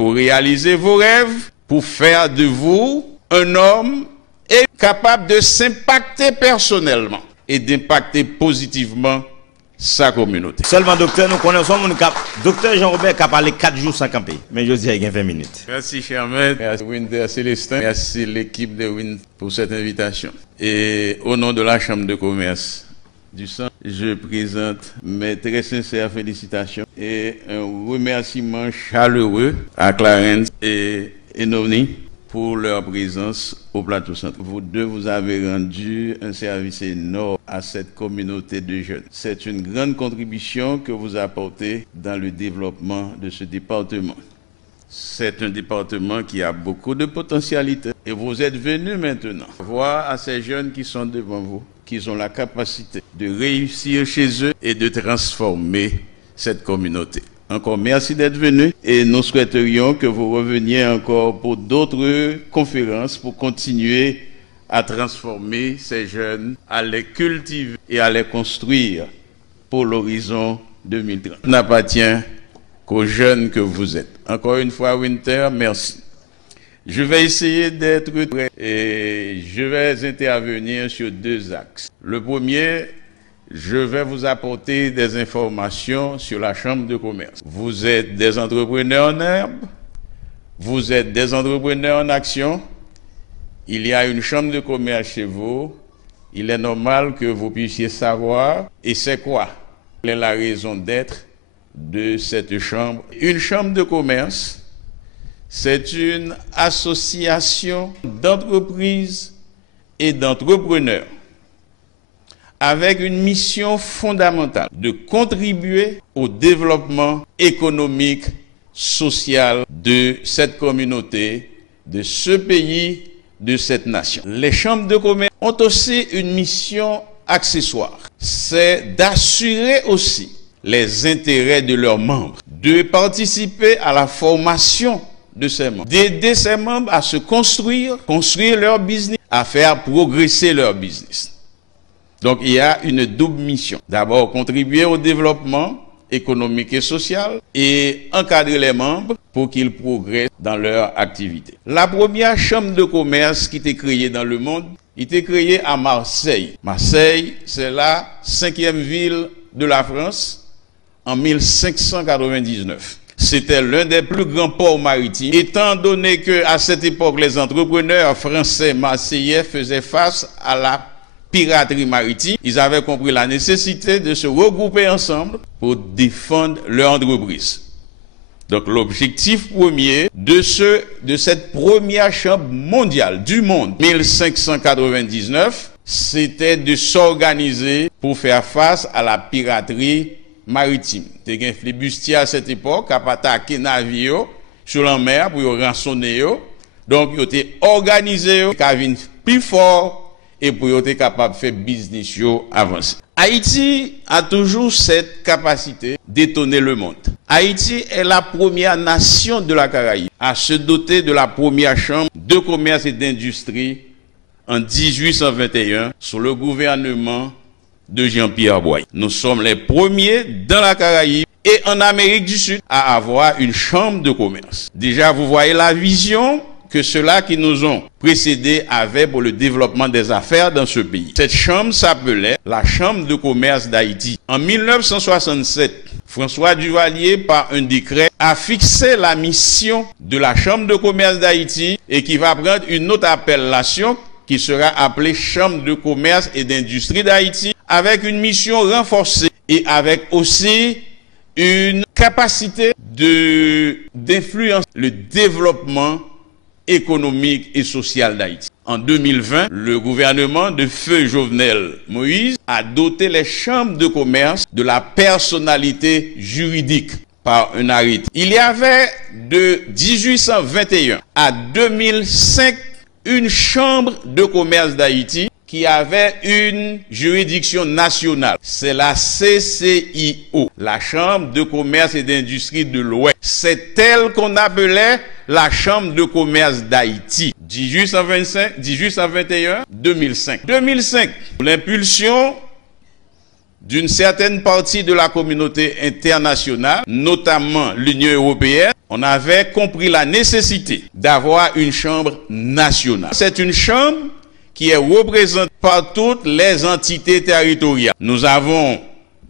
pour réaliser vos rêves, pour faire de vous un homme et capable de s'impacter personnellement et d'impacter positivement sa communauté. Seulement, docteur, nous connaissons mon cap. Docteur Jean-Robert qui a parlé 4 jours sans camper. Mais je dis, il y a 20 minutes. Merci, cher maître. Merci, Winter Célestin. Merci, l'équipe de Winter, pour cette invitation. Et au nom de la Chambre de commerce du Centre, je présente mes très sincères félicitations et un remerciement chaleureux à Clarence et Enoni pour leur présence au plateau centre. Vous deux, vous avez rendu un service énorme à cette communauté de jeunes. C'est une grande contribution que vous apportez dans le développement de ce département. C'est un département qui a beaucoup de potentialités et vous êtes venus maintenant voir à ces jeunes qui sont devant vous qu'ils ont la capacité de réussir chez eux et de transformer cette communauté. Encore merci d'être venu et nous souhaiterions que vous reveniez encore pour d'autres conférences pour continuer à transformer ces jeunes, à les cultiver et à les construire pour l'horizon 2030. N'appartient qu'aux jeunes que vous êtes. Encore une fois, Winter, merci. Je vais essayer d'être prêt et je vais intervenir sur 2 axes. Le premier, je vais vous apporter des informations sur la Chambre de commerce. Vous êtes des entrepreneurs en herbe, vous êtes des entrepreneurs en action. Il y a une Chambre de commerce chez vous. Il est normal que vous puissiez savoir. Et c'est quoi? Quelle est la raison d'être de cette chambre? Une chambre de commerce, c'est une association d'entreprises et d'entrepreneurs avec une mission fondamentale de contribuer au développement économique, social de cette communauté, de ce pays, de cette nation. Les chambres de commerce ont aussi une mission accessoire, c'est d'assurer aussi les intérêts de leurs membres, de participer à la formation de ces membres, d'aider ces membres à se construire leur business, à faire progresser leur business. Donc il y a une double mission. D'abord, contribuer au développement économique et social et encadrer les membres pour qu'ils progressent dans leur activité. La première chambre de commerce qui était créée dans le monde, était créée à Marseille. Marseille, c'est la 5e ville de la France en 1599. C'était l'un des plus grands ports maritimes, étant donné que à cette époque, les entrepreneurs français marseillais faisaient face à la piraterie maritime. Ils avaient compris la nécessité de se regrouper ensemble pour défendre leur entreprise. Donc l'objectif premier de cette première chambre mondiale du monde, 1599, c'était de s'organiser pour faire face à la piraterie maritime. T'es un flibustier à cette époque, qui a attaqué navire sur la mer pour rançonner. Donc ils étaient organisés, qui avaient plus fort et pour être capable de faire business avancer. Haïti a toujours cette capacité d'étonner le monde. Haïti est la première nation de la Caraïbe à se doter de la première chambre de commerce et d'industrie en 1821 sous le gouvernement de Jean-Pierre Boyer. Nous sommes les premiers dans la Caraïbe et en Amérique du Sud à avoir une chambre de commerce. Déjà, vous voyez la vision que ceux-là qui nous ont précédés avaient pour le développement des affaires dans ce pays. Cette chambre s'appelait la Chambre de commerce d'Haïti. En 1967, François Duvalier, par un décret, a fixé la mission de la Chambre de commerce d'Haïti et qui va prendre une autre appellation qui sera appelée Chambre de commerce et d'industrie d'Haïti avec une mission renforcée et avec aussi une capacité d'influence le développement économique et social d'Haïti. En 2020, le gouvernement de feu Jovenel Moïse a doté les chambres de commerce de la personnalité juridique par un arrêté. Il y avait de 1821 à 2005 une chambre de commerce d'Haïti qui avait une juridiction nationale. C'est la CCIO, la Chambre de commerce et d'industrie de l'Ouest. C'est elle qu'on appelait la Chambre de commerce d'Haïti. 1821, 2005. 2005, l'impulsion d'une certaine partie de la communauté internationale, notamment l'Union européenne, on avait compris la nécessité d'avoir une chambre nationale. C'est une chambre qui est représentée par toutes les entités territoriales. Nous avons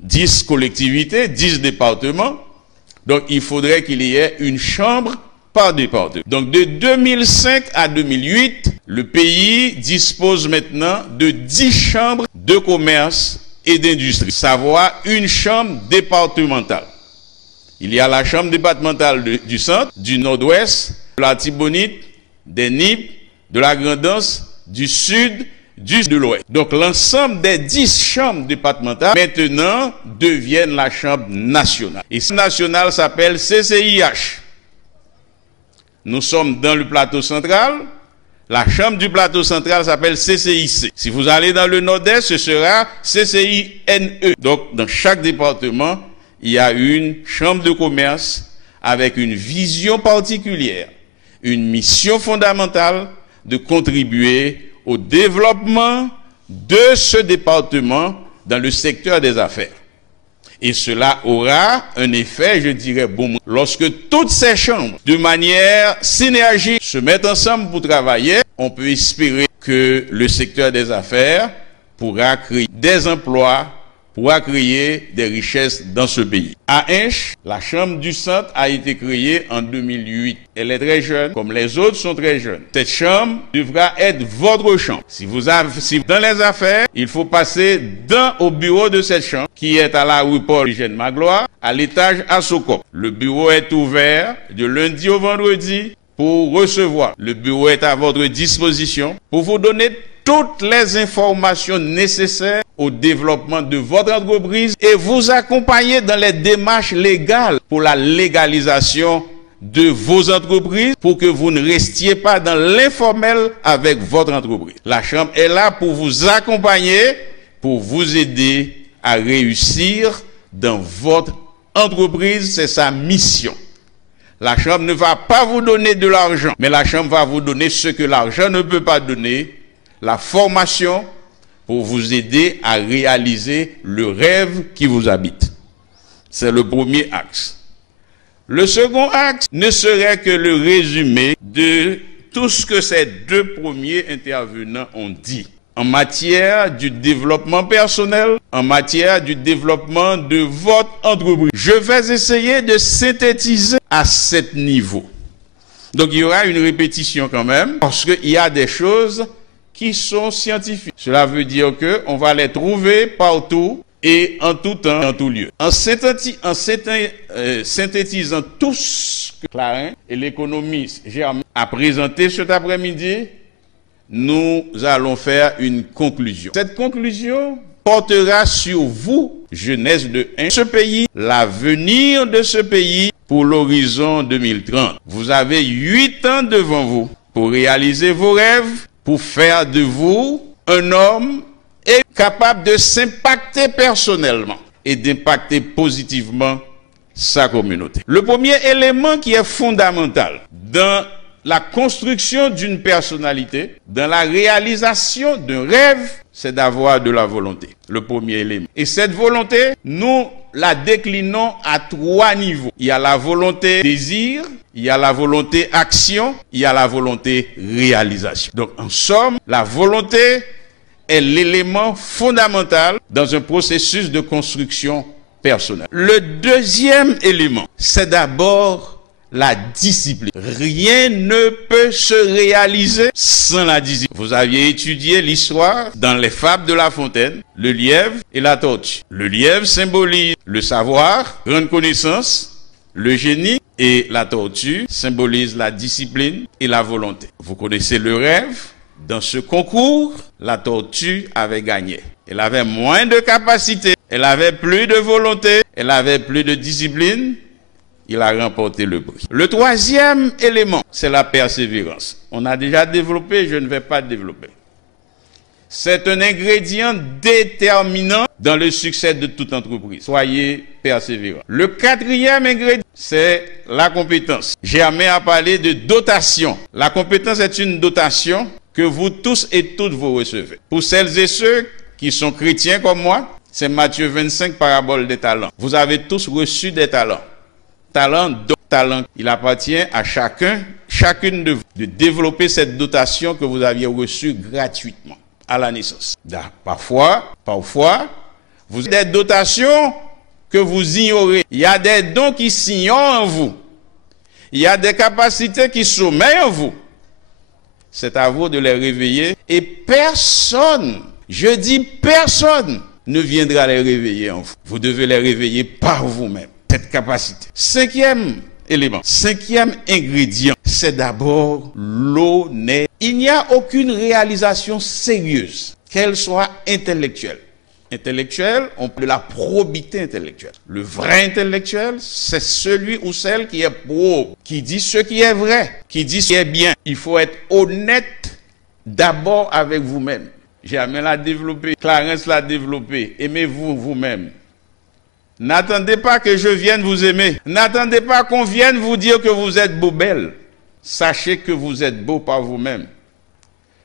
10 collectivités, 10 départements, donc il faudrait qu'il y ait une chambre par département. Donc de 2005 à 2008, le pays dispose maintenant de 10 chambres de commerce et d'industrie, savoir une chambre départementale. Il y a la chambre départementale du centre, du nord-ouest, de la Tibonite, des Nippes, de la Grand'Anse, du sud, de l'ouest. Donc l'ensemble des 10 chambres départementales maintenant deviennent la chambre nationale. Et cette nationale s'appelle CCIH. Nous sommes dans le plateau central. La chambre du plateau central s'appelle CCIC. Si vous allez dans le nord-est, ce sera CCINE. Donc dans chaque département, il y a une chambre de commerce avec une vision particulière, une mission fondamentale de contribuer au développement de ce département dans le secteur des affaires. Et cela aura un effet, je dirais, bon. Lorsque toutes ces chambres, de manière synergique, se mettent ensemble pour travailler, on peut espérer que le secteur des affaires pourra créer des emplois, pourra créer des richesses dans ce pays. À Hinche, la Chambre du Centre a été créée en 2008. Elle est très jeune, comme les autres sont très jeunes. Cette chambre devra être votre chambre. Si dans les affaires, il faut passer au bureau de cette chambre, qui est à la rue Paul Eugène Magloire, à l'étage à Socop. Le bureau est ouvert de lundi au vendredi pour recevoir. Le bureau est à votre disposition pour vous donner toutes les informations nécessaires au développement de votre entreprise et vous accompagner dans les démarches légales pour la légalisation de vos entreprises pour que vous ne restiez pas dans l'informel avec votre entreprise. La Chambre est là pour vous accompagner, pour vous aider à réussir dans votre entreprise. C'est sa mission. La Chambre ne va pas vous donner de l'argent, mais la Chambre va vous donner ce que l'argent ne peut pas donner, la formation pour vous aider à réaliser le rêve qui vous habite. C'est le premier axe. Le second axe ne serait que le résumé de tout ce que ces deux premiers intervenants ont dit en matière du développement personnel, en matière du développement de votre entreprise. Je vais essayer de synthétiser à ce niveau. Donc il y aura une répétition quand même, parce qu'il y a des choses qui sont scientifiques. Cela veut dire qu'on va les trouver partout et en tout temps, en tout lieu. En synthétisant tout ce que Clarin et l'économiste Germain a présenté cet après-midi, nous allons faire une conclusion. Cette conclusion portera sur vous, jeunesse de ce pays, l'avenir de ce pays pour l'horizon 2030. Vous avez 8 ans devant vous pour réaliser vos rêves, pour faire de vous un homme et capable de s'impacter personnellement et d'impacter positivement sa communauté. Le premier élément qui est fondamental dans la construction d'une personnalité, dans la réalisation d'un rêve, c'est d'avoir de la volonté. Le premier élément. Et cette volonté, nous la déclinons à 3 niveaux. Il y a la volonté désir, il y a la volonté action, il y a la volonté réalisation. Donc en somme, la volonté est l'élément fondamental dans un processus de construction personnelle. Le deuxième élément, c'est d'abord la discipline. Rien ne peut se réaliser sans la discipline. Vous aviez étudié l'histoire dans les fables de La Fontaine, le lièvre et la tortue. Le lièvre symbolise le savoir, grande connaissance, le génie, et la tortue symbolise la discipline et la volonté. Vous connaissez le rêve. Dans ce concours, la tortue avait gagné. Elle avait moins de capacité, elle avait plus de volonté, elle avait plus de discipline. Il a remporté le prix. Le troisième élément, c'est la persévérance. On a déjà développé, je ne vais pas développer. C'est un ingrédient déterminant dans le succès de toute entreprise. Soyez persévérants. Le quatrième ingrédient, c'est la compétence. Germain a parlé de dotation. La compétence est une dotation que vous tous et toutes vous recevez. Pour celles et ceux qui sont chrétiens comme moi, c'est Matthieu 25, parabole des talents. Vous avez tous reçu des talents. Talent, don. talent. Il appartient à chacune de vous, de développer cette dotation que vous aviez reçue gratuitement à la naissance. Parfois, vous avez des dotations que vous ignorez. Il y a des dons qui s'ignorent en vous. Il y a des capacités qui sommeillent en vous. C'est à vous de les réveiller. Et personne, je dis personne, ne viendra les réveiller en vous. Vous devez les réveiller par vous-même. Cette capacité. Cinquième élément, cinquième ingrédient, c'est d'abord l'honnêteté. Il n'y a aucune réalisation sérieuse, qu'elle soit intellectuelle. Intellectuel, on parle de la probité intellectuelle. Le vrai intellectuel, c'est celui ou celle qui est probe, qui dit ce qui est vrai, qui dit ce qui est bien. Il faut être honnête d'abord avec vous-même. Germain l'a développé, Clarence l'a développé. Aimez-vous vous-même. N'attendez pas que je vienne vous aimer. N'attendez pas qu'on vienne vous dire que vous êtes beau, belle. Sachez que vous êtes beau par vous-même.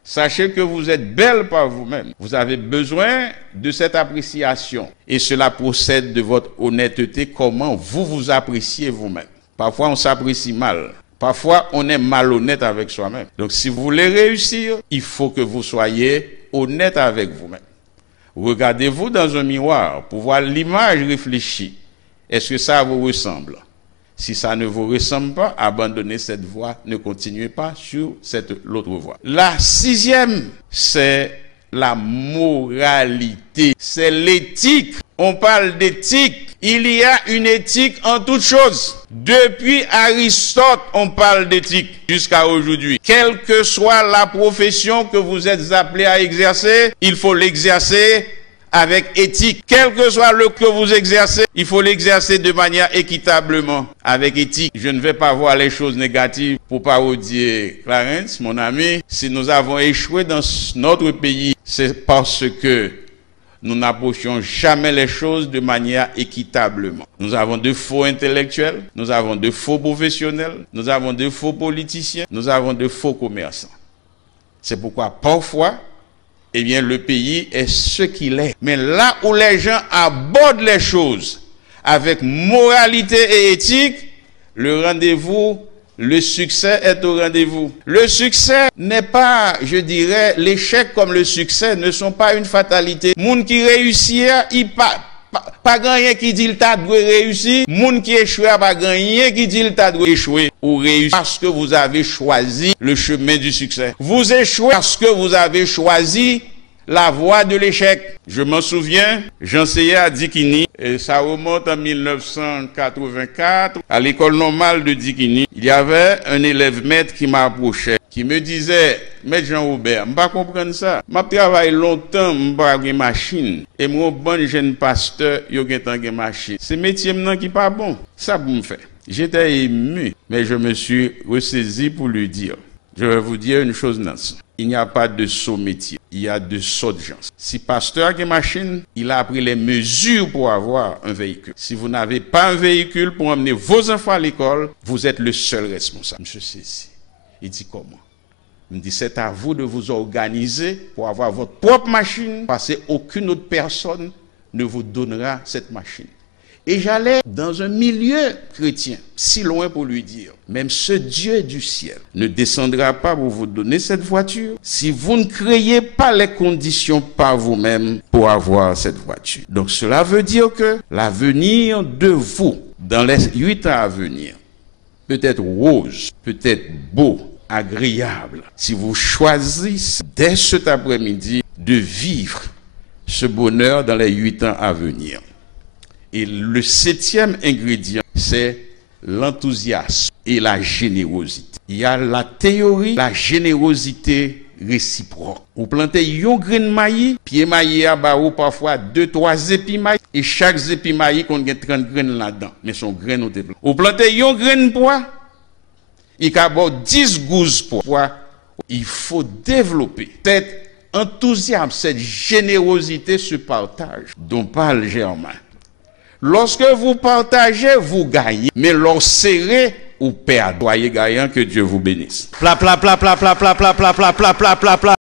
Sachez que vous êtes belle par vous-même. Vous avez besoin de cette appréciation. Et cela procède de votre honnêteté, comment vous vous appréciez vous-même. Parfois, on s'apprécie mal. Parfois, on est malhonnête avec soi-même. Donc, si vous voulez réussir, il faut que vous soyez honnête avec vous-même. Regardez-vous dans un miroir pour voir l'image réfléchie. Est-ce que ça vous ressemble? Si ça ne vous ressemble pas, abandonnez cette voie, ne continuez pas sur l'autre voie. La sixième, c'est la moralité, c'est l'éthique. On parle d'éthique. Il y a une éthique en toutes choses. Depuis Aristote, on parle d'éthique jusqu'à aujourd'hui. Quelle que soit la profession que vous êtes appelé à exercer, il faut l'exercer avec éthique. Quel que soit le que vous exercez, il faut l'exercer de manière équitablement, avec éthique. Je ne vais pas voir les choses négatives pour parodier Clarence, mon ami. Si nous avons échoué dans notre pays, c'est parce que nous n'approchons jamais les choses de manière équitablement. Nous avons de faux intellectuels, nous avons de faux professionnels, nous avons de faux politiciens, nous avons de faux commerçants. C'est pourquoi parfois, eh bien, le pays est ce qu'il est. Mais là où les gens abordent les choses avec moralité et éthique, le rendez-vous, le succès est au rendez-vous. Le succès n'est pas, je dirais, l'échec comme le succès ne sont pas une fatalité. Moun qui réussit, il pas gagné qui dit le tas doit réussir. Moun qui échoue, pas gagné qui dit le tas doit échouer ou réussir parce que vous avez choisi le chemin du succès. Vous échouez parce que vous avez choisi la voie de l'échec. Je m'en souviens, j'enseignais à Dikini, et ça remonte en 1984, à l'école normale de Dikini. Il y avait un élève maître qui m'approchait, qui me disait, Maître Jean-Robert, je ne comprends pas ça. Je travaille longtemps, je n'ai pas de machine. Et mon bon jeune pasteur, il a une machine. Ce métier qui n'est pas bon. Ça, vous me faites. J'étais ému, mais je me suis ressaisi pour lui dire. Je vais vous dire une chose, Nancy. Il n'y a pas de saut métier. Il y a de saut de gens. Si pasteur a une machine, il a pris les mesures pour avoir un véhicule. Si vous n'avez pas un véhicule pour emmener vos enfants à l'école, vous êtes le seul responsable. Monsieur saisi. Il dit comment? Il me dit c'est à vous de vous organiser pour avoir votre propre machine parce qu'aucune autre personne ne vous donnera cette machine. Et j'allais dans un milieu chrétien, si loin pour lui dire, même ce Dieu du ciel ne descendra pas pour vous donner cette voiture si vous ne créez pas les conditions par vous-même pour avoir cette voiture. Donc cela veut dire que l'avenir de vous, dans les 8 ans à venir, peut être rose, peut être beau, agréable, si vous choisissez dès cet après-midi de vivre ce bonheur dans les 8 ans à venir. Et le 7e ingrédient, c'est l'enthousiasme et la générosité. Il y a la théorie, la générosité réciproque. Vous plantez un grain de maïs, pied maïs à bas ou parfois 2-3 épis maïs, et chaque épi maïs qu'on a 30 graines là-dedans. Mais son grain au début. Vous plantez un grain de pois, il y a 10 gousses pois. Il faut développer cet enthousiasme, cette générosité, ce partage dont parle Germain. Lorsque vous partagez, vous gagnez. Mais lorsque serrez ou perdez, soyez gagnant, que Dieu vous bénisse. Pla, pla, pla, pla, pla, pla, pla, pla, pla, pla, pla, pla, pla.